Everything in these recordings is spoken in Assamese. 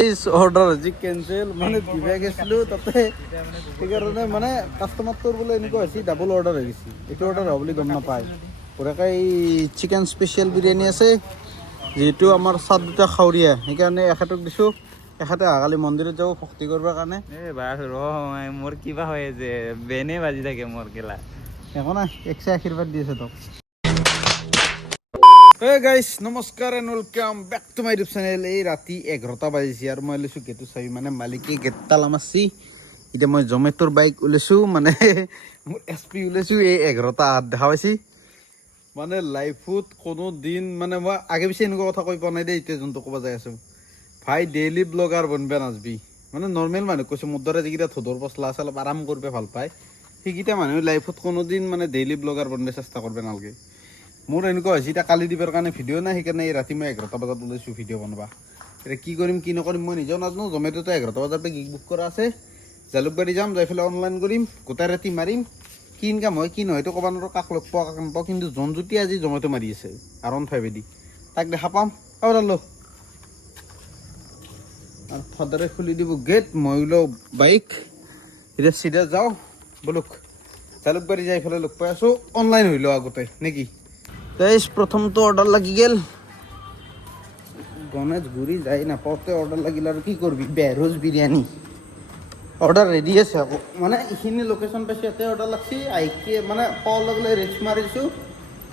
অৰ্ডাৰ হৈছে কেঞ্চেল মানে দিবা গৈছিলোঁ তাতে সেইকাৰণে মানে কাষ্টমাৰটোৰ বোলে এনেকুৱা হৈছে ডাবল অৰ্ডাৰ হৈ গৈছে এইটো অৰ্ডাৰ হ'ব বুলি গম নাপায় পুৰাকৈ এই চিকেন স্পেচিয়েল বিৰিয়ানী আছে যিহেতু আমাৰ চাত দুটা খাৱৰীয়া সেইকাৰণে এখেতক দিছোঁ এখেতে অহাকালি মন্দিৰত যাব ভক্তি কৰিবৰ কাৰণে মোৰ কিবা হৈ আছে বেনে বাজি থাকে মোৰ কেলা একো নাই একচে আশীৰ্বাদ দি আছে তোক Hey guys, নমস্কাৰ and welcome back to my YouTube channel. এই ৰাতি 11টা বাজিছে আৰু মই লৈছোঁ গেটটো চাবি মানে মালিকে গেট তালা মাৰছি এতিয়া মই জমেটোৰ বাইক ওলাইছোঁ মানে মোৰ SP ওলাইছোঁ এই 11টা দেখা পাইছি মানে লাইফত কোনো দিন মানে মই আগে পিছে এনেকুৱা কথা কৈ পোৱা নাই দেই এতিয়া যোনটো ক'ব যাই আছোঁ ভাই ডেইলি ব্লগাৰ বনবা নাজবি মানে নৰ্মেল মানুহ কৈছোঁ মোৰ দৰে যিকেইটা থোদৰ পচলা আছে অলপ আৰাম কৰিব ভাল পায় সেইকেইটা মানুহে লাইফত কোনো দিন মানে ডেইলি ব্লগাৰ বনব চেষ্টা কৰিব নালাগে মোৰ এনেকুৱা হৈছে এতিয়া কালি দিবৰ কাৰণে ভিডিঅ' নাই সেইকাৰণে এই ৰাতি মই 11টা বজাত ওলাইছোঁ ভিডিঅ' বনাবা এতিয়া কি কৰিম কি নকৰিম মই নিজেও নাজানো জমেটোতে 11টা বজাৰ পৰা গিগ বুক কৰা আছে জালুকবাৰী যাম যাই পেলাই অনলাইন কৰিম গোটাই ৰাতি মাৰিম কি ইনকাম হয় কি নহয় এইটো ক'ব নোৱাৰোঁ কাক লগ পোৱা কাক নাপাওঁ কিন্তু জনজ্যোতি আজি জমেটো মাৰি আছে R15 দি তাক দেখা পাম আৰু ফাদাৰে খুলি দিব গেট মই ওলাওঁ বাইক এতিয়া চিধা যাওঁ বোলক জালুকবাৰী যাই পেলাই লগ পাই আছোঁ অনলাইন হৈ লওঁ আগতে নেকি গাইজ প্ৰথমটো অৰ্ডাৰ লাগি গেল গণেশগুৰি যাই নাপাওঁতে অৰ্ডাৰ লাগিল আৰু কি কৰিবি বেহৰোজ বিৰিয়ানী অৰ্ডাৰ ৰেডি আছে আকৌ মানে এইখিনি লোকেশ্যন পাইছোঁ ইয়াতে অৰ্ডাৰ লাগছি আহিকে মানে পোৱাৰ লগে লগে ৰিচ মাৰিছোঁ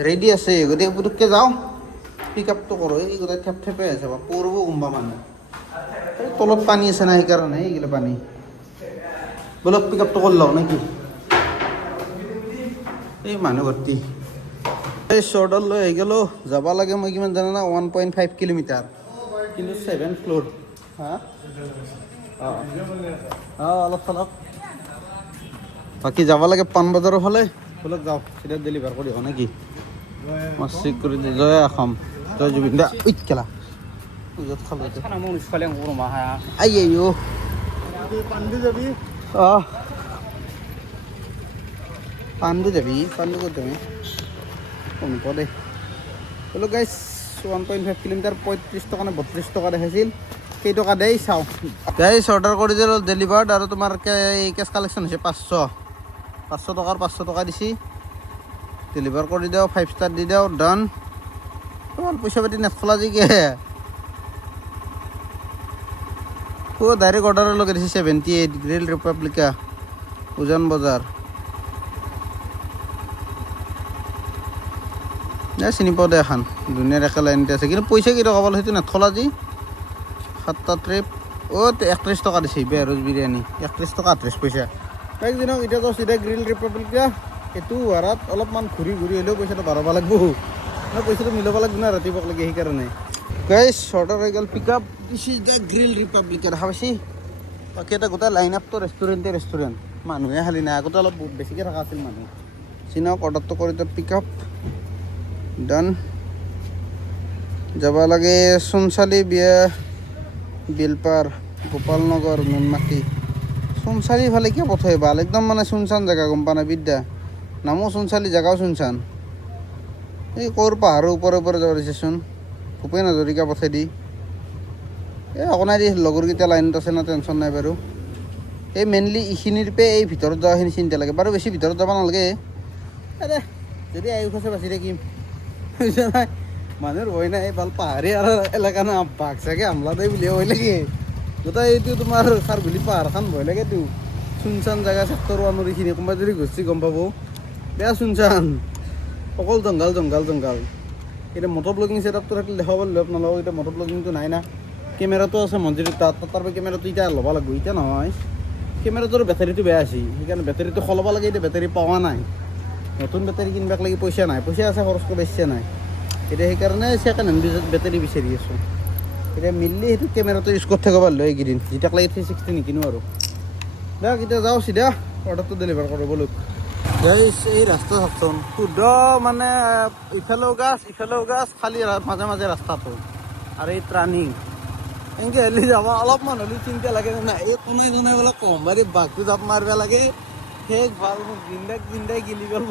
ৰেডি আছে গতিকে পুতুককৈ যাওঁ পিক আপটো কৰোঁ এই গোটেই থেপ থেপে আছে বা পৰিব কোনোবা মানুহ এই তলত পানী আছে না সেইকাৰণে এইগিলা পানী বলক পিক আপটো কৰি লওঁ নেকি এই মানুহ ভৰ্তি এই অৰ্ডাৰ লৈ আহি গ'লোঁ যাব লাগে মই কিমান জানো না 1.5 কিলোমিটাৰ কিন্তু 7th ফ্ল'ৰ হা অলপ চলপ বাকী যাব লাগে পাণবজাৰৰ ফালে বলক যাওঁ চিধা ডেলিভাৰ কৰি দিওঁ নেকি মই চিকিউৰিটি জয় অসম জয় জুবিন দা খেলা পাণ্ডু যাবি পাণ্ডু ক'ত যাবি কমিব দেই বোলো গাইছ 1.5 কিলোমিটাৰ 35 টকা নে 32 টকা দেখাইছিল কেইটকা দেই চাওঁ গাইছ অৰ্ডাৰ কৰি দিলোঁ ডেলিভাৰ্ড আৰু তোমাৰ কেছ কালেকশ্যন হৈছে 500 টকাৰ 500 টকা দিছি ডেলিভাৰ কৰি দিওঁ 5 ষ্টাৰ দি দিওঁ ডান তোমাৰ পইচা পাতি নেথলা যিকে ডাইৰেক্ট অৰ্ডাৰৰ লগে দিছে 78 গ্ৰিল ৰিপাব্লিকা উজান বজাৰ চিনি পাওঁ দে এখন ধুনীয়াৰ একে লাইনতে আছে কিন্তু পইচা কেইটকা পালোঁ সেইটো নেথলা যি 7টা ট্ৰিপ 31 টকা দিছে বেহৰোজ বিৰিয়ানী 31 টকা 38 পইচা একদিনক এতিয়া তো চিধা গ্ৰিল ৰিপাব্লিকা এইটো ভাড়াত অলপমান ঘূৰি হ'লেও পইচাটো বাঢ়াব লাগিব পইচাটো মিলাব লাগিব না ৰাতিপুৱা লাগে সেইকাৰণে গাইছ অৰ্ডাৰ হৈ গ'ল pick up this is the Grill Republica দেখা পাইছি বাকী এটা গোটেই লাইন আপটো ৰেষ্টুৰেণ্ট মানুহে খালি নাই আগতে অলপ বেছিকৈ থকা আছিল মানুহ চিনাওক অৰ্ডাৰটো কৰি দিওঁ পিক আপ ডান যাব লাগে সোণচালি বিয়া বিলপাৰ গোপালনগৰ নুনমাটি সোণচালি ফালে কিয় পঠাই ভাল একদম মানে চুনচান জেগা গম পোৱা নাই বিদ্যা নামো সোণচালি জেগাও চুনচান এই ক'ৰ পাহাৰৰ ওপৰে যাব দিছেচোন ভূপেন হাজৰিকা পঠাই দি এই অকণাই দি লগৰকেইটা লাইনত আছে না টেনশ্যন নাই বাৰু এই মেইনলি এইখিনিৰ পৰা এই ভিতৰত যোৱাখিনি চিন্তা লাগে বাৰু বেছি ভিতৰত যাব নালাগে আৰে যদি আয়ুস আছে বাচি থাকিম নাই মানুহৰ ভয় নাই ভাল পাহাৰীয়া এলেকা না বাঘ চাগে হামলা দেই বুলিয়ে ভয় লাগে গোটেই এইটো তোমাৰ খাৰঘুলি পাহাৰখন ভয় লাগেতো চুনচান জেগা চেক্টৰ 1 এইখিনি কোনোবাই যদি ঘুচি গম পাব বেয়া চুনচান অকল জংঘল এতিয়া মটৰ ব্লগিং ছেটআপটো থাকিলে দেখাব লগ নলওঁ এতিয়া মটৰ ব্লগিংটো নাই না কেমেৰাটো আছে মন্দিৰৰ তাৰ পৰা কেমেৰাটো এতিয়া ল'ব লাগিব এতিয়া নহয় কেমেৰাটোৰ বেটাৰীটো বেয়া আছে সেইকাৰণে বেটাৰীটো সলাব লাগে এতিয়া বেটাৰী পোৱা নাই নতুন বেটাৰী কিনিবাক লাগি পইচা নাই পইচা আছে খৰচটো বেছি নাই এতিয়া সেইকাৰণে ছেকেণ্ড হেণ্ড বেটাৰী বিচাৰি আছোঁ এতিয়া মিলি সেইটো কেমেৰাটো ইউজ কৰি থাকিব পাৰিলোঁ এইকেইদিন যেতিয়াক লাগি 360 নিকিনো আৰু দিয়ক এতিয়া যাওঁ চিধা অৰ্ডাৰটো ডেলিভাৰ কৰিব লোক এই ৰাস্তা চাওকচোন শুদ্ধ মানে ইফালেও গাছ খালি মাজে ৰাস্তাটো আৰু এই ট্ৰানিং এনেকৈ হ'লে যাব অলপমান হ'লেও চিন্তা লাগে নাই এই কোনে বোলে কম বাৰী বাঘটো জাপ মাৰিব লাগে শেষ ভাল মোক জিন্দাই গিলি গ'ল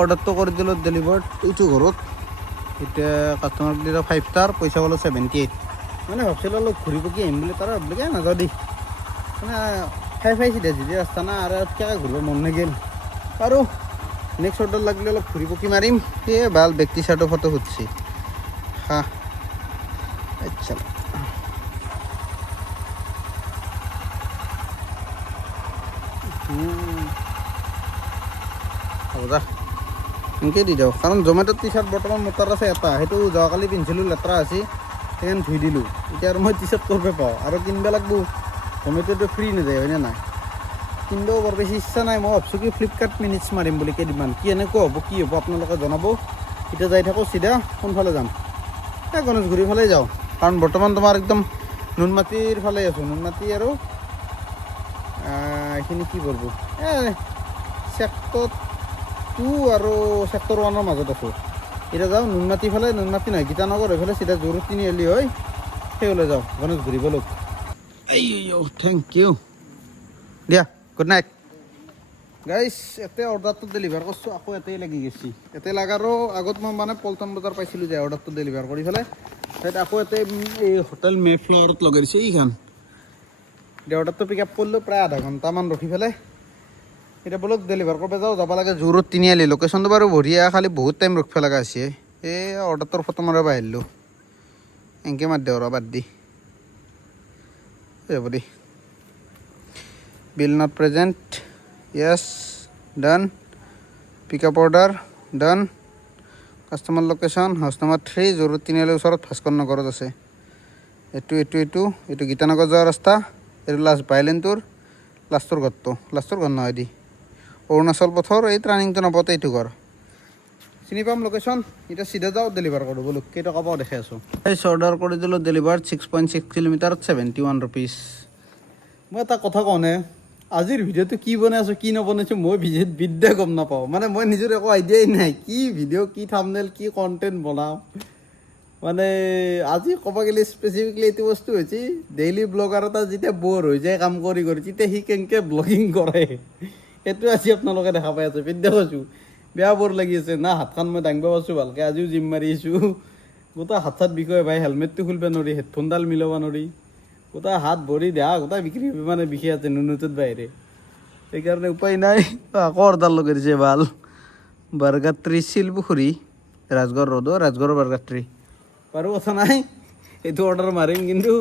অৰ্ডাৰটো কৰি দিলোঁ ডেলিভাৰ্ড এইটো ঘৰত এতিয়া কাষ্টমাৰক দিলোঁ 5 ষ্টাৰ পইচা পালোঁ 78 মানে ভাবছিলোঁ অলপ ঘূৰি পকি আহিম বুলি তাৰ ভাবিলোঁ নাযাওঁ দেই মানে খাই ফাইছি দে যদি ৰাস্তা না আৰু কিয় ঘূৰিব মন নাগিল আৰু নেক্সট অৰ্ডাৰ লাগিলে অলপ ঘূৰি পকি মাৰিম সেয়ে ভাল ব্যক্তি চাৰ্টৰ ফটো সুধছি হা আচ্ছা হ'ব যা এনেকৈ দি দিওঁ কাৰণ জমেট'ৰ টি চাৰ্ট বৰ্তমান মোৰ তাত আছে এটা সেইটো যোৱাকালি পিন্ধিছিলোঁ লেতেৰা আছে সেইকাৰণে ধুই দিলোঁ এতিয়া আৰু মই টি চাৰ্ট কৰিব পাওঁ আৰু কিনিব লাগিব জমেট'টো ফ্ৰী নাযায় হয়নে নাই কিনিবও বৰ বেছি ইচ্ছা নাই মই ভাবছোঁ কি ফ্লিপকাৰ্ট মিনিটছ মাৰিম বুলি কেইদিনমান কি এনেকুৱা হ'ব কি হ'ব আপোনালোকে জনাব এতিয়া যাই থাকোঁ চিধা কোনফালে যাম এই গণেশগুৰিৰ ফালে যাওঁ কাৰণ বৰ্তমান তোমাৰ একদম নুনমাটিৰ ফালে আছোঁ নুনমাটি আৰু এইখিনি কি কৰিব এই ছেক্টৰ 2 আৰু ছেক্টৰ 1ৰ মাজত আছোঁ এতিয়া যাওঁ নুনমাটি ফালে নুনমাটি নহয় গীতানগৰ হৈ ফালে চিধা জৰুৰ তিনিআলি হয় সেইফালে যাওঁ গণেশগুৰি বলক থেংক ইউ দিয়া গুড নাইট গাইছ এতে অৰ্ডাৰটো ডেলিভাৰ কৰিছোঁ আকৌ এতেই লাগি গৈছে এতে লগাৰো আগত মই মানে পল্টন বজাৰ পাইছিলোঁ যে অৰ্ডাৰটো ডেলিভাৰ কৰি পেলাই তাত আকৌ এতে এই হোটেল মেফ্লাৱাৰত লগাই দিছে এইখন এতিয়া অৰ্ডাৰটো পিক আপ কৰিলোঁ প্ৰায় আধা ঘণ্টামান ৰখি পেলাই এতিয়া বলক ডেলিভাৰ কৰিব যাওঁ যাব লাগে জোৰত তিনিআলি লোকেশ্যনটো বাৰু বঢ়িয়া খালি বহুত টাইম ৰখিব লগা হৈছে এই অৰ্ডাৰটোৰ ফটো মাৰিব আহিলোঁ এনেকৈ মাত দিওঁ বাদ দি যাব দেই bill not present yes done pick up order done customer location house number 3 জৰুৰ তিনিআলিৰ ওচৰত ভাস্কৰ নগৰত আছে এইটো গীতানগৰ যোৱা ৰাস্তা এইটো লাষ্ট বাইলেনটোৰ লাষ্টৰ ঘৰ নহয় দি অৰুণাচল পথৰ এই টাৰ্ণিংটো নাপাওঁতে এইটো ঘৰ চিনি পাম লোকেশ্যন এতিয়া চিধা যাওঁ ডেলিভাৰ কৰোঁ বোলো কেইটকা পাওঁ দেখাই আছোঁ অৰ্ডাৰ কৰি দিলোঁ ডেলিভাৰ 6.6 কিলোমিটাৰত 71 ৰুপিজ মই এটা কথা কওঁনে আজিৰ ভিডিঅ'টো কি বনাই আছোঁ কি নবনাইছোঁ মই বিদ্যা গম নাপাওঁ মানে মই নিজৰ একো আইডিয়াই নাই কি ভিডিঅ' কি থাম্বনেইল কি কণ্টেণ্ট বনাওঁ মানে আজি ক'ব গ'লে স্পেচিফিকলি এইটো বস্তু হৈছে ডেইলি ব্লগাৰ এটা যেতিয়া ব'ৰ হৈ যায় কাম কৰি তেতিয়া সি কেনেকৈ ব্লগিং কৰে সেইটো আজি আপোনালোকে দেখা পাই আছে বিদ্যা কৈছোঁ বেয়া ব'ৰ লাগি আছে না হাতখন মই দাঙিব পাৰছোঁ ভালকৈ আজিও জিম মাৰি আহিছোঁ গোটেই হাত চাত বিষয় ভাই হেলমেটটো খুলিব নোৱাৰি হেডফোনডাল মিলাব নোৱাৰি গোটেই হাত ভৰি দেহা গোটেই বিক্ৰী মানে বিষে আছে নুনুটোত বাহিৰে সেইকাৰণে উপায় নাই আকৌ অৰ্ডাৰ লগাই দিছে ভাল বাৰ্গাৰ ট্ৰী শিলপুখুৰী ৰাজগড়ৰ বাৰ্গাৰ ট্ৰী বাৰু কথা নাই এইটো অৰ্ডাৰ মাৰিম কিন্তু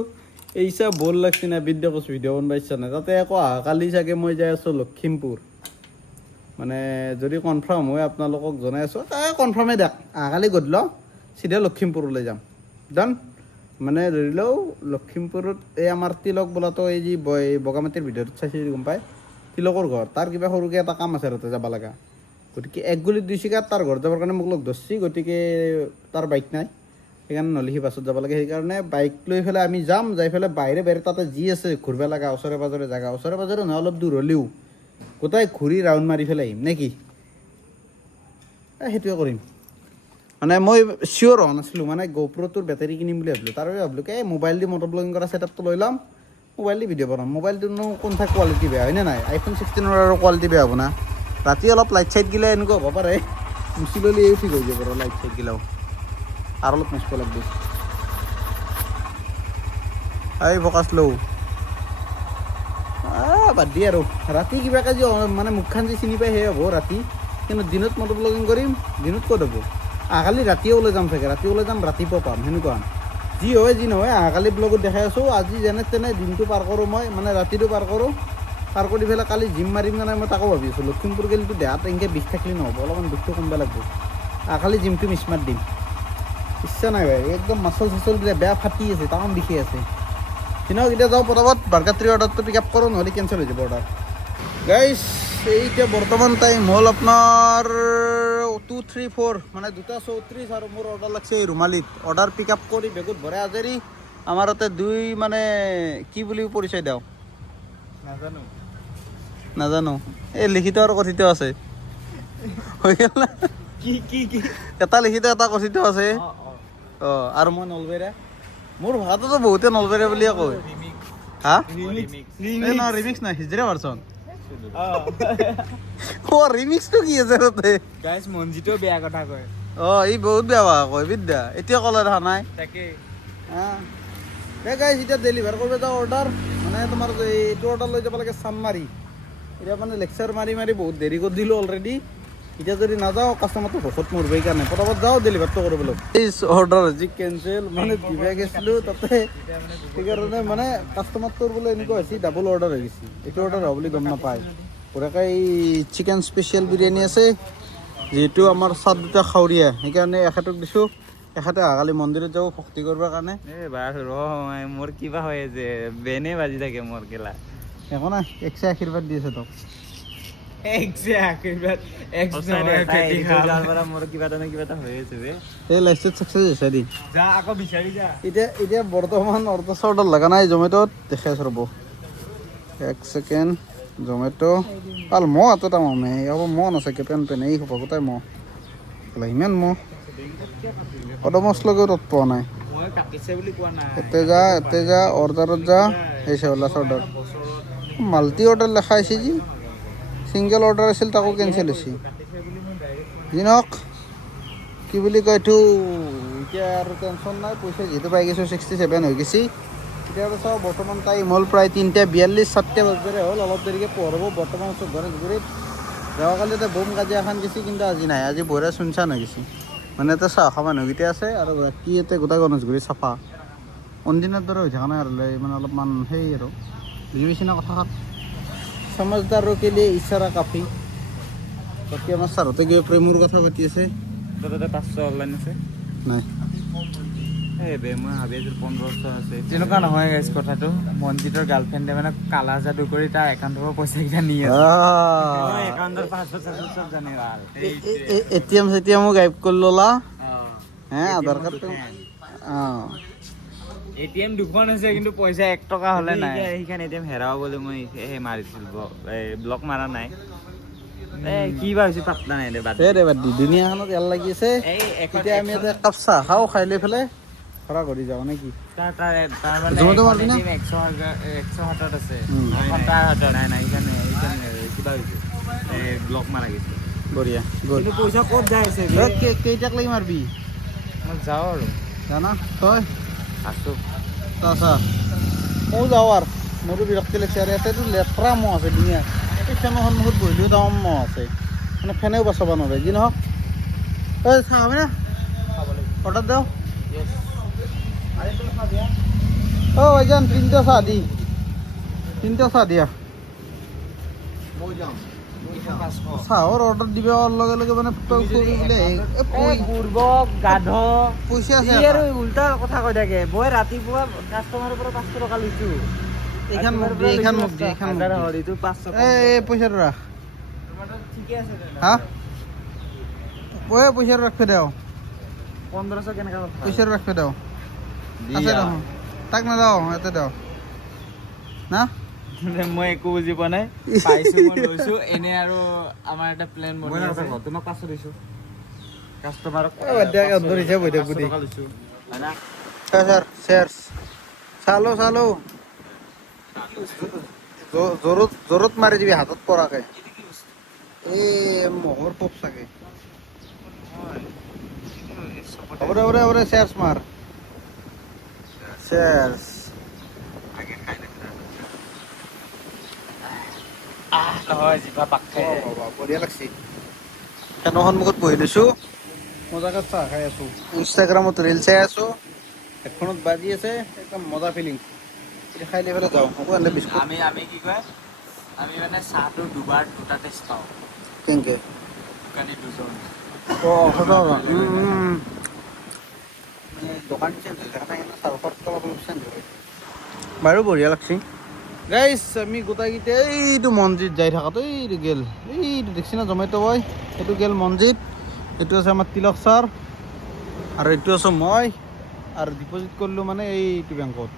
এই চব ব'ৰ লাগছে না বিদ্যা কৈছোঁ ভিডিঅ' বনাব ইচ্ছা নাই তাতে আকৌ অহাকালি চাগে মই যাই আছোঁ লখিমপুৰ মানে যদি কনফাৰ্ম হয় আপোনালোকক জনাই আছোঁ কনফাৰ্মেই দিয়ক অহাকালি গধূলি চিধা লখিমপুৰলৈ যাম ডান মানে ধৰি লওঁ লখিমপুৰত এই আমাৰ তিলক বোলাটো এই যি বগামাটিৰ ভিডিঅ'ত চাইছে যদি গম পায় তিলকৰ ঘৰ তাৰ কিবা সৰুকৈ এটা কাম আছে তাতে যাব লগা গতিকে 1 গুলিত 2 চিকাত তাৰ ঘৰত যাবৰ কাৰণে মোক লগ ধৰিছে গতিকে তাৰ বাইক নাই সেইকাৰণে নহ'লে সি বাছত যাব লাগে সেইকাৰণে বাইক লৈ পেলাই আমি যাম যাই পেলাই বাহিৰে তাতে যি আছে ঘূৰিব লগা ওচৰে পাজৰে জেগা ওচৰে পাজৰে নহয় অলপ দূৰ হ'লেও গোটেই ঘূৰি ৰাউণ্ড মাৰি পেলাই আহিম নে কি সেইটোৱে কৰিম মানে মই চিয়'ৰ হোৱা নাছিলোঁ মানে গোপ্ৰ'টোৰ বেটাৰী কিনিম বুলি ভাবিলোঁ তাৰ বাবে ভাবিলোঁ এই মোবাইল দি মটৰ ব্লগিং কৰা ছেটআপটো লৈ ল'ম মোবাইল দি ভিডিঅ' বনাম মোবাইলটোনো কোনটা কোৱালিটি বেয়া হয়নে নাই iPhone 16ৰ আৰু কোৱালিটি বেয়া হ'ব না ৰাতি অলপ লাইট চাইট গিলে এনেকুৱা হ'ব পাৰে মুচি ল'লে এই ঠিক হৈ যাব বাৰু লাইট চাইট গিলাও আৰু অলপ মুচিব লাগিব এই ফকাচ লওঁ বাদ দি আৰু ৰাতি কিবাকৈ যি মানে মুখখন যি চিনি পাই সেই হ'ব ৰাতি কিন্তু দিনত মটৰ ব্লগিং কৰিম দিনত ক'ত হ'ব অহাকালি ৰাতিয়ে ওলাই যাম চাগে ৰাতি ওলাই যাম ৰাতিপুৱা পাম সেনেকুৱা যি হয় যি নহয় অহাকালি ব্লগত দেখাই আছোঁ আজি যেনে তেনে দিনটো পাৰ কৰোঁ মই মানে ৰাতিটো পাৰ কৰোঁ পাৰ কৰি পেলাই কালি জিম মাৰিম নে নাই মই তাকো ভাবি আছোঁ লখিমপুৰ গ'লেতো দেহাত এনেকৈ বিষ থাকিলে নহ'ব অলপমান বিষটো কমিব লাগিব অহাকালি জিমটো মিছ মাৰ দিম ইচ্ছা নাই ভাই একদম মাচল চাচল দিলে বেয়া ফাটি আছে তামাম বিষি আছে দিনক এতিয়া যাওঁ পটাপট বাৰ্গাৰ ট্ৰী অৰ্ডাৰটো পিক আপ কৰোঁ নহ'লে কেঞ্চেল হৈ যাব অৰ্ডাৰ গাইছ এই এতিয়া বৰ্তমান টাইম হ'ল আপোনাৰ 2:34 মানে 2:34 আৰু মোৰ অৰ্ডাৰ লাগছে এই ৰুমালীত অৰ্ডাৰ পিক আপ কৰি বেগত ভৰাই আজৰি আমাৰ তাতে 2 মানে কি বুলি পৰিচয় দিওঁ নাজানো এই লিখিত আৰু কথিত আছে হৈ গ'ল কি এটা লিখিত এটা কথিত আছে আৰু মই নলবেৰা মোৰ ভাষাটোতো বহুতে নলবেৰা বুলিয়ে কয় হা ৰিমিক্স নাই হিজৰা ভাৰ্চন ৰিমিক্সটো কি আছে তাতে গাইছ মনজিতেও বেয়া কথা কয় ই বহুত বেয়া কথা কয় বিদ্যা এতিয়া ক'লে দেখা নাই তাকে গাইজ এতিয়া ডেলিভাৰ কৰিব যাওঁ অৰ্ডাৰ মানে তোমাৰ এইটো অৰ্ডাৰ লৈ যাব লাগে চানমাৰি এতিয়া মানে লেকচাৰ মাৰি মাৰি বহুত দেৰি কৰি দিলোঁ অলৰেডি এতিয়া যদি নাযাওঁ কাষ্টমাৰটো ভোকত মৰিব সেইকাৰণে পটাপট যাওঁ ডেলিভাৰটো কৰিবলৈ এই অৰ্ডাৰ আজি কেঞ্চেল মানে দিবা গৈছিলোঁ তাতে সেইকাৰণে মানে কাষ্টমাৰটোৰ বোলে এনেকুৱা হৈছে ডাবল অৰ্ডাৰ হৈ গৈছে এইটো অৰ্ডাৰ হোৱা বুলি গম নাপায় পুৰাকৈ এই চিকেন স্পেচিয়েল বিৰিয়ানী আছে যিহেতু আমাৰ চাত দুটা খাৱৰীয়া সেইকাৰণে এখেতক দিছোঁ এখেতে অহাকালি মন্দিৰত যাব ভক্তি কৰিবৰ কাৰণে এই বাৰ মোৰ কিবা হৈ আছে বেনে বাজি থাকে মোৰ কেলা একো নাই একছে আশীৰ্বাদ দি আছে তোক মোৰ কিবা এটা হৈ আছে বে এই লাইফষ্টাইল চাকচেছ হৈছে দি যা আকৌ বিচাৰি যা এতিয়া বৰ্তমান অৰ্ডাৰ চৰ্ডাৰ লগা নাই জমেট'ত দেখাই আছোঁ ৰ'ব এক ছেকেণ্ড জমেট' পাল মহ এটা মামে হ'ব মহ নাচাকে পেন এই হ'ব গোটাই মহ ইমান মহ পদমছলৈকেও তত পোৱা নাই মই কাটিছে বুলি কোৱা নাই এতে যা অৰ্ডাৰত যা হৈছে লাষ্ট অৰ্ডাৰ মাল্টি অৰ্ডাৰ লেখা আছে যি ছিংগল অৰ্ডাৰ আছিল তাকো কেঞ্চেল হৈছে যি নহওক কি বুলি কয় এইটো এতিয়া আৰু টেনশ্যন নাই পইচা যিহেতু পাই গৈছোঁ 67 হৈ গৈছে এতিয়া আৰু চাওঁ বৰ্তমান টাইম হ'ল প্ৰায় 3:42 7 বজাৰে হ'ল অলপ দেৰিকৈ পঢ়িব বৰ্তমান আছোঁ গণেশগুৰিত যোৱাকালি এটা বম কাজিয়া এখন গৈছে কিন্তু আজি নাই আজি বঢ়িয়া চুনচান হৈ গৈছে মানে এটা চাহ খোৱা মানুহকেইটা আছে আৰু বাকী ইয়াতে গোটেই গণেশগুৰি চাফা অনদিনৰ দৰে হৈ থকা নাই আৰু মানে অলপমান সেই আৰু বুজি পাইছি না কথাষাৰ সমজদাৰো কে লিয়ে ইশাৰা কাফি বাকী আমাৰ ছাৰহঁতে কিবা প্ৰেমৰ কথা পাতি আছে তাতে 500 অনলাইন আছে নাই এই বে মই ভাবি আছিলোঁ 1500 আছে তেনেকুৱা নহয় গাইছ কথাটো মনজিতৰ গাৰ্লফ্ৰেণ্ডে মানে কালা যাদু কৰি তাৰ একাউণ্টৰ পৰা পইচাকেইটা নি আছে একাউণ্টৰ 500 চব জানে ভাল এটিএম চেটিএমো গাইব কৰি ল'লা হে আধাৰ কাৰ্ডটো অঁ এটিএম দুখন আছে কিন্তু পইচা 1 টকা হ'লে নাই সেইখন এটিএম হেৰাব বুলি মই সেই মাৰিছিলোঁ ব্লক মাৰা নাই কি বা হৈছে পাত্তা নাই দে বাদ দে বাদ দি দুনিয়াখনত এল লাগি আছে এতিয়া আমি এটা কাপ চাহ খাওঁ খাই লৈ পেলাই ঘৰা ঘূৰি যাওঁ নে কি তাৰ মানে জমেট' মাৰিবি না? 100 হাতত আছে এখন তাৰ হাতত নাই নাই সেইকাৰণে কিবা হৈছে ব্লক মাৰা গৈছে বঢ়িয়া গ'ল কিন্তু পইচা ক'ত যাই আছে কেইটাক লাগি মাৰবি মই যাওঁ আৰু জানা তই আছোঁ আচ্ছা ময়ো যাওঁ আৰু মোৰো বিৰক্তি লাগিছে আৰু ইয়াতেতো লেতেৰা মহ আছে ধুনীয়া এই ফেনৰ সন্মুখত বহিলেও ডাঙৰ মহ আছে মানে ফেনেও বচাব নোৱাৰে যি নহওক ঐ চাহ হবে না অৰ্ডাৰ দিওঁ অ' ভাইজান 3টা চাহ দি 3টা চাহ দিয়া চাহৰ অৰ্ডাৰ দিব লগে লগে মানে গাধ পইচা আছে আৰু উল্টা কথা কৈ থাকে মই ৰাতিপুৱা কাষ্টমাৰৰ পৰা 500 টকা লৈছোঁ এইখন মোক দি এইখন মোক দি এইখন মোক দি এইটো 500 এই পইচাটো ৰাখ ঠিকে আছে হা পইচাটো ৰাখি দেও 1500 কেনেকা কথা পইচাটো ৰাখি দেও আছে দেখোন তাক নাযাওঁ ইয়াতে দেও না মই একো বুজি পোৱা নাই পাইছোঁ মই লৈছোঁ এনে আৰু আমাৰ এটা প্লেন বনি আছে তোমাক 500 দিছোঁ কাষ্টমাৰক ধৰিছে বৈ থাকো টকা লৈছোঁ হয় না স্যাৰ শেয়াৰ্স চালো জোৰত মাৰি দিবি হাতত পৰাকে এই মহৰ পপ চাগে হ'ব শেয়াৰ্স মাৰ শেয়াৰ্স নহয় জিভা পাক খাই যায়। বঢ়িয়া লাগছি ফেনৰ সন্মুখত বহি লৈছোঁ মজাকে চাহ খাই আছোঁ ইনষ্টাগ্ৰামত ৰিল চাই আছোঁ হেডফোনত বাজি আছে একদম মজা ফিলিং এতিয়া খাই লৈ পেলাই যাওঁ হ'ব এনে বিস্কুট আমি কি কয় আমি মানে চাহটো দুটা টেষ্ট পাওঁ কেনেকৈ দোকানী দুজন দোকান চেঞ্জ হৈ থকা নাই চাহৰ অলপ চেঞ্জ হয় বাৰু বঢ়িয়া লাগছি গাইছ আমি গোটাইকেইটা এইটো মছজিদ যাই থকাটো এইটো গেল এইটো দেখছি না জমেট' বয় সেইটো গেল মছজিদ এইটো আছে আমাৰ তিলক ছাৰ আৰু এইটো আছোঁ মই আৰু ডিপ'জিট কৰিলোঁ মানে এইটো বেংকত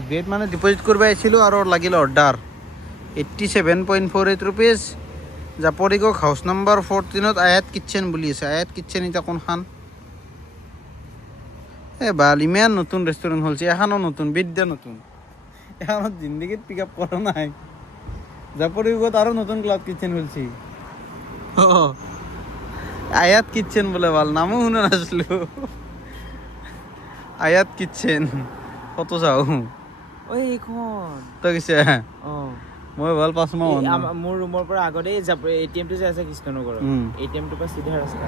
SBIত মানে ডিপ'জিট কৰিব আহিছিলোঁ আৰু লাগিল অৰ্ডাৰ 87.48 rupees জাপৰিকক হাউচ নম্বৰ 14ত আয়াত কিটচেন বুলি আছে আয়াত কিটচেন এতিয়া কোনখন বাল ইমান নতুন ৰেষ্টুৰেণ্ট হ'লছে এখনো নতুন বিদ্যা নতুন এখনত জিন্দগীত পিক আপ কৰা নাই জাপৰিকত আৰু নতুন ক্লাউড কিটচেন খুলছি আয়াত কিটচেন বোলে ভাল নামো শুনা নাছিলোঁ আয়াত কিটচেন ফটো চাওঁ ঐ এইখন তই কৈছে অঁ মই ভাল 5 মাহ হ'ল মোৰ ৰুমৰ পৰা আগতে ATM-টো যে আছে কৃষ্ণনগৰৰ ATM-টোৰ পৰা চিধা ৰাস্তা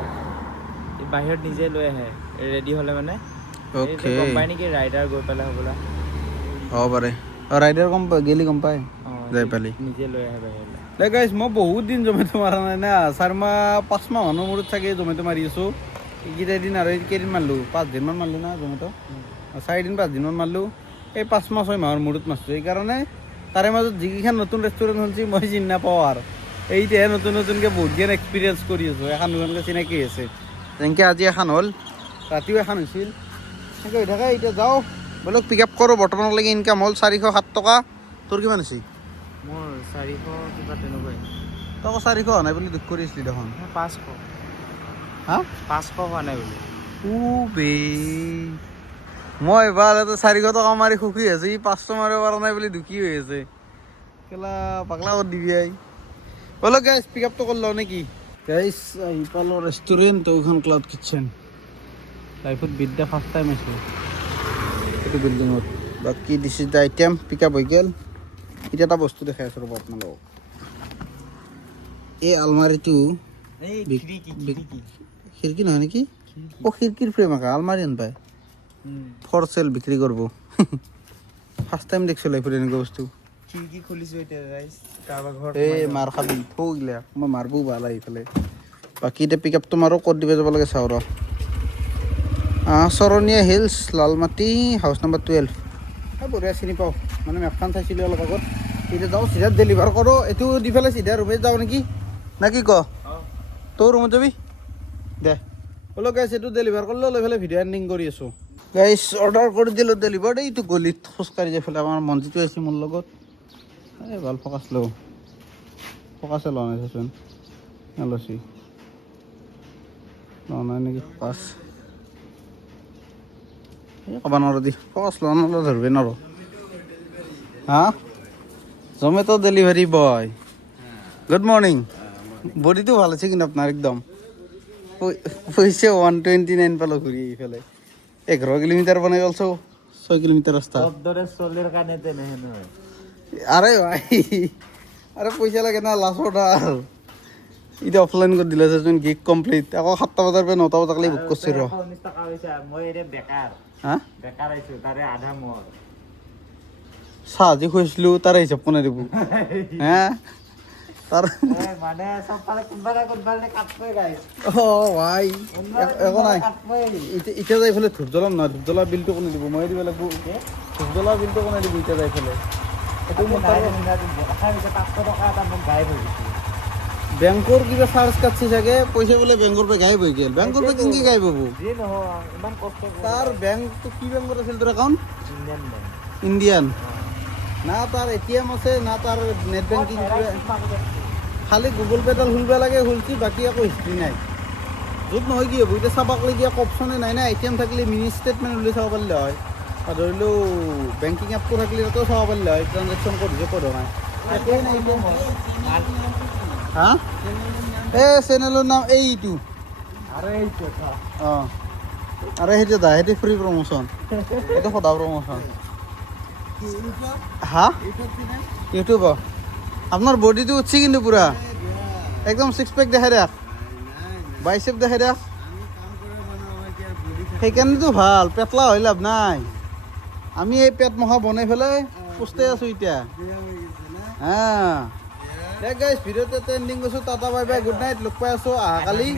এই বাহিৰত নিজে লৈ আহে ৰেডি হ'লে মানে অ'কে গম পাই নেকি ৰাইডাৰ গৈ পেলাই হ'বলা হ'ব পাৰে ৰাইডাৰ গেলি গম পায় যাই পালি নিজে লৈ আহে বাহিৰলৈ দে গাইছ মই বহুত দিন জমেটো মাৰা নাই না 4 মাহ 5 মাহ মানৰ মূৰত চাগে জমেটো মাৰি আছোঁ এইকেইটা দিন আৰু কেইদিন মাৰিলোঁ 5 দিনমান মাৰিলোঁ না জমেটো 4 দিন 5 দিনমান মাৰিলোঁ এই 5 মাহ 6 মাহৰ মূৰত মাৰিছোঁ সেইকাৰণে তাৰে মাজত যিকেইখন নতুন ৰেষ্টুৰেণ্ট শুনছি মই চিনি নাপাওঁ আৰু এইটোহে নতুন নতুনকৈ বহুতকেইখন এক্সপিৰিয়েঞ্চ কৰি আছোঁ এখন দুখনকৈ চিনাকি আছে তেনেকৈ আজি এখন হ'ল ৰাতিও এখন হৈছিল তেনেকৈ হৈ থাকে এতিয়া যাওঁ বোলক পিক আপ কৰোঁ বৰ্তমানলৈকে ইনকাম হ'ল 407 টকা তোৰ কিমান হৈছে মোৰ 400 কিবা তেনেকুৱাই তই 400 হোৱা নাই বুলি দুখ কৰি আছিলি দেখোন 500 হা 500 হোৱা নাই বুলি বে মই এবাৰ এটা 400 টকা মাৰি সুখী আছোঁ ই 500 মাৰিব পৰা নাই বুলি দুখী হৈ আছে কেলা পাগলা কৰি দিবি আই ব'লো গাইছ পিক আপটো কৰি লওঁ নেকি গাইছ আহি পালোঁ ৰেষ্টুৰেণ্ট এইখন ক্লাউড কিটচেন লাইফত বিদ্যা ফাৰ্ষ্ট টাইম আছোঁ এইটো বিল্ডিঙত বাকী this is the item pick up হৈ গ'ল এতিয়া এটা বস্তু দেখাই আছোঁ ৰ'ব আপোনালোকক এই আলমাৰিটো খিৰিকী নহয় নেকি অ' খিৰিকীৰ ফ্ৰেম আকা আলমাৰি আনপায় ফৰ চেল বিক্ৰী কৰিব ফাৰ্ষ্ট টাইম দেখিছোঁ লাইফত এনেকুৱা বস্তু খিৰিকী খুলিছোঁ এতিয়া ৰাইজ কাৰোবাৰ ঘৰত এই মাৰ খাবি থৌ গিলা মই মাৰবও ভাল আহিফালে বাকী এতিয়া পিক আপটো মাৰো ক'ত দিব যাব লাগে চাওঁ ৰ চৰণীয়া হিলছ লালমাটি হাউচ নম্বৰ 12 বঢ়িয়া চিনি পাওঁ মানে মেপখন চাইছিলোঁ অলপ আগত এতিয়া যাওঁ চিধা ডেলিভাৰ কৰোঁ এইটো দি পেলাই চিধা ৰুমে যাওঁ নেকি নে কি ক তই ৰুমত যাবি দে বোলো গাইছ এইটো ডেলিভাৰ কৰিলোঁ লৈ পেলাই ভিডিঅ' এণ্ডিং কৰি আছোঁ গাইছ অৰ্ডাৰ কৰি দিলোঁ ডেলিভাৰ এইটো গলিত খোজকাঢ়ি যাই পেলাই আমাৰ মঞ্জিটো আছে মোৰ লগত এই ভাল ফকাচ লওঁ ফকাচে লোৱা নাই চাচোন লৈছি লোৱা নাই নেকি ফকাচ এই ক'ব নোৱাৰোঁ দি ফকাচ লোৱা নলওঁ ধৰিব নোৱাৰোঁ হা Zomato delivery boy good morning বডিটো ভাল আছে কিন্তু আপোনাৰ একদম পইচা 129 পালোঁ ঘূৰি এইফালে 11 কিলোমিটাৰ বনাই গ'লছো 6 কিলোমিটাৰ ৰাস্তা দৰে চলিৰ কাৰণে তেনেহে নহয় আৰে ভাই আৰে পইচা লাগে না লাষ্ট অৰ্ডাৰ এতিয়া অফলাইন কৰি দিলে চাচোন গিগ কমপ্লিট আকৌ 7টা বজাৰ পৰা 9টা বজালৈকে বুক কৰিছোঁ ৰ মই এতিয়া বেকাৰ হা বেকাৰ আহিছোঁ তাৰে আধা মোৰ চাহ যি খুজিছিলোঁ তাৰে হিচাপ কোনে দিব হে তাৰ মানে চবফালে কোনোবা কাটবই গাইছ ভাই একো নাই এতিয়া যাই পেলাই ধূপজ্বলা নহয় ধূপজ্বলা বিলটো কোনে দিব মই দিব লাগিব ধূপজ্বলা বিলটো কোনে দিব এতিয়া যাই পেলাই এইটো মোৰ 500 টকা এটা মোক গাইব হৈ গৈছে বেংকৰ কিবা চাৰ্জ কাটছি চাগে পইচা বোলে বেংকৰ পৰা গায়ব হৈ গ'ল বেংকৰ পৰা কেনেকৈ গায়ব হ'ব যি নহয় ইমান কষ্ট তাৰ বেংকটো কি বেংকত আছিল তোৰ একাউণ্ট ইণ্ডিয়ান বেংক ইণ্ডিয়ান না তাৰ ATM আছে না তাৰ নেট বেংকিং খালি গুগল পে'ডাল খুলিব লাগে খুলছি বাকী একো হিষ্ট্ৰী নাই য'ত নহয় কি হ'ব এতিয়া চাবাকলৈকে একো অপশ্যনে নাই না ATM থাকিলে মিনি ষ্টেটমেণ্ট উলিয়াই চাব পাৰিলে হয় আৰু ধৰি লওঁ বেংকিং এপটো থাকিলে তাতেও চাব পাৰিলে হয় ট্ৰানজেকশ্যন কৰিছে ক'ত নাই একোৱেই নাই এতিয়া হা এই চেনেলৰ নাম এইটো অঁ আৰু সেইটো দা সেইটো ফ্ৰী প্ৰমোশ্যন এইটো সদা প্ৰমোশ্যন হা ইউটিউব আপনাৰ বডিটো উঠছে কিন্তু পুৰা একদম 6 প্যাক দেখাই দেখ বাইসেপ দেখাই দেখ সেইকাৰণেতো ভাল পেটলা হৈ লাভ নাই আমি এই পেট মহা বনাই পেলাই পুষ্টাই আছো এতিয়া হা দেখ গাইছ ভিডিঅ'তে এণ্ডিং কৰিছোঁ tata bye bye good night লগ পাই আছোঁ অহাকালি